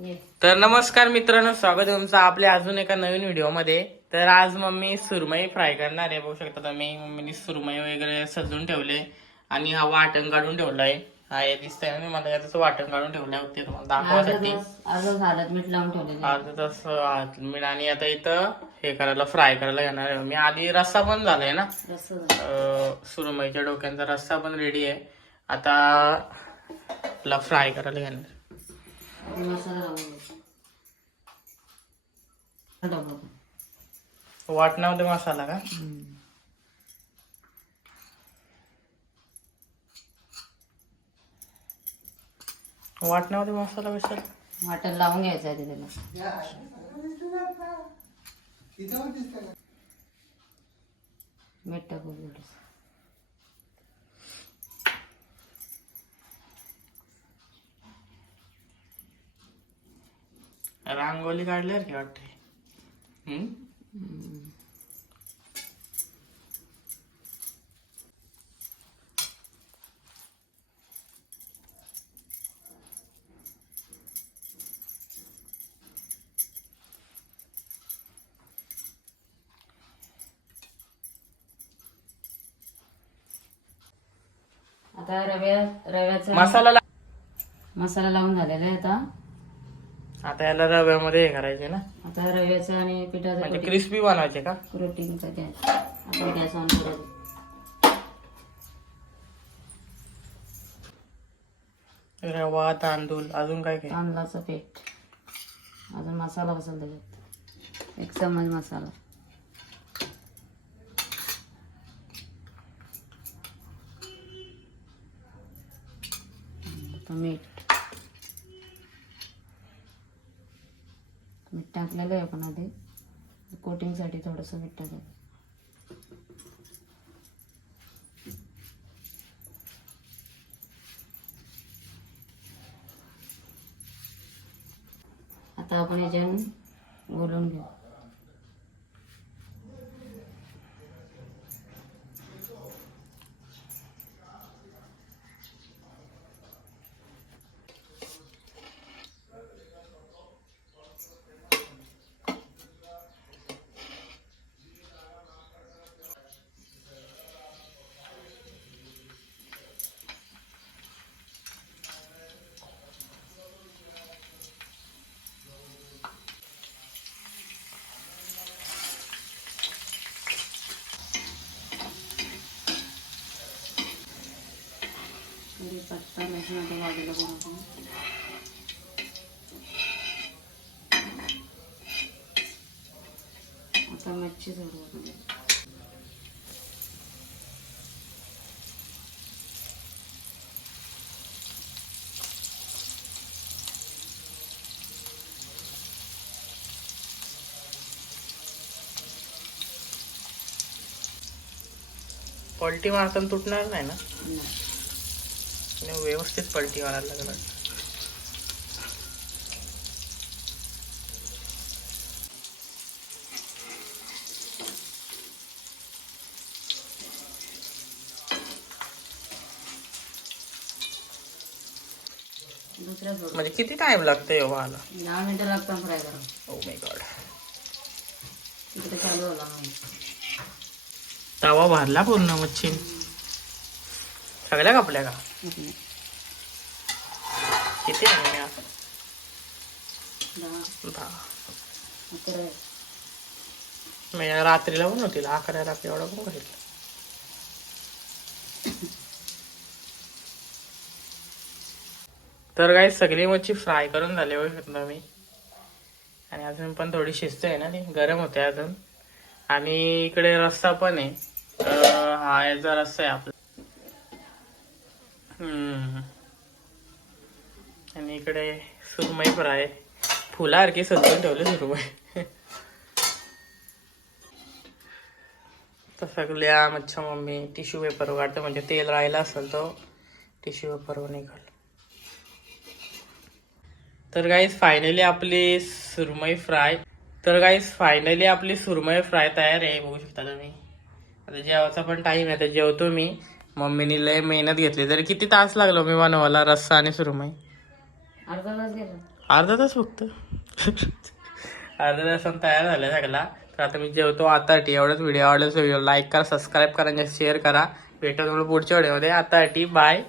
तर नमस्कार मित्रांनो, स्वागत आहे तुमचं आपल्या अजून एका नवीन व्हिडिओमध्ये. तर आज मम्मी सुरमई फ्राय करणार आहे. बघू शकता तुम्ही, मम्मीने सुरमई वगैरे सजून ठेवले आणि हा वाटण काढून ठेवलाय. हा हे दिसतंय ना मला, याचं वाटण काढून ठेवलंय ते तुम्हाला दाखवण्यासाठी. हळद मीठ लावून ठेवलेलं अर्धा तास मीठ. आणि आता इथं हे करायला, फ्राय करायला घेणार आहे मी. आधी रस्सा पण झालाय ना, सुरमईच्या डोक्यांचा रस्सा पण रेडी आहे. आता आपला फ्राय करायला घेणार. मसाला लावून वाटणामध्ये मसाला का? वाटणामध्ये मसाला कशाला? वाटण लावून घ्यायचं आहे त्याला. मीठ टाकून थोडंसं. रांगोली काढल्यावर की वाटते. आता रव्याचा मसाला मसाला लावून झालेला आहे. आता याला रव्यामध्ये हे करायचे ना, आता रव्याचं आणि पिठाचं म्हणजे क्रिस्पी बनवायचे का? कोटिंगचं द्यायचं. आपण गॅस ऑन करायचं. रवा, तांदूळ, अजून काय काय? तांदळाचं पीठ, अजून मसाला बसेल त्याच्यात. 1 चमच मसाला, मीठ टाकलेलं आहे आपण आधी. कोटिंगसाठी थोडंसं मीठ टाकायचं. आता आपण याच्यानं घोलून घेऊ. पत्ता लसूण आता वाढलेलं करून आता मच्छी जोडू आपण. पलटी मारताना तुटणार नाही ना? व्यवस्थित पलटी मारायला लागणार. म्हणजे किती टाइम लागतो हे व्हायला? 10 मिनिटं लागतात फ्राय करा. Oh my God. इकडे चालू झाला तवा भरला पूर्ण मच्छी सगळ्या कापल्या का? किती आहे? 10. मी रात्रीला पण होतील 11 रात्री एवढा पण घेतलं. तर काही सगळी मच्छी फ्राय करून झाली होऊ शकतो मी. आणि अजून पण थोडी शिस्त आहे ना, ती गरम होते अजून. आणि इकडे रस्सा पण आहे. हा याचा रस्सा आहे आपला. आणि इकडे सुरमई फ्राय फुलासारखी सजवून ठेवले सुरमई. तर सगळ्या मच्छा मम्मी टिश्यू पेपर काढते, म्हणजे तेल राहिला असेल तो टिश्यू पेपरवर निघाल. तर गाईस फायनली आपली सुरमई फ्राय तयार आहे. बघू शकता तुम्ही. आता जेवायचा पण टाइम आहे, तर जेवतो मी. मम्मीने लय मेहनत घेतली. तरी किती तास लागलो मी बनवायला रस्सा आणि सुरमई? अर्धा तास गेला. अर्धा तास फक्त अर्धा तासात तयार झालं सगळा. तर आता मी जेवतो आता. एवढाच व्हिडिओ आवडला व्हिडिओ लाईक करा, सबस्क्राईब करा आणि शेअर करा. भेटतो तुम्हाला पुढच्या व्हिडिओमध्ये. आता बाय.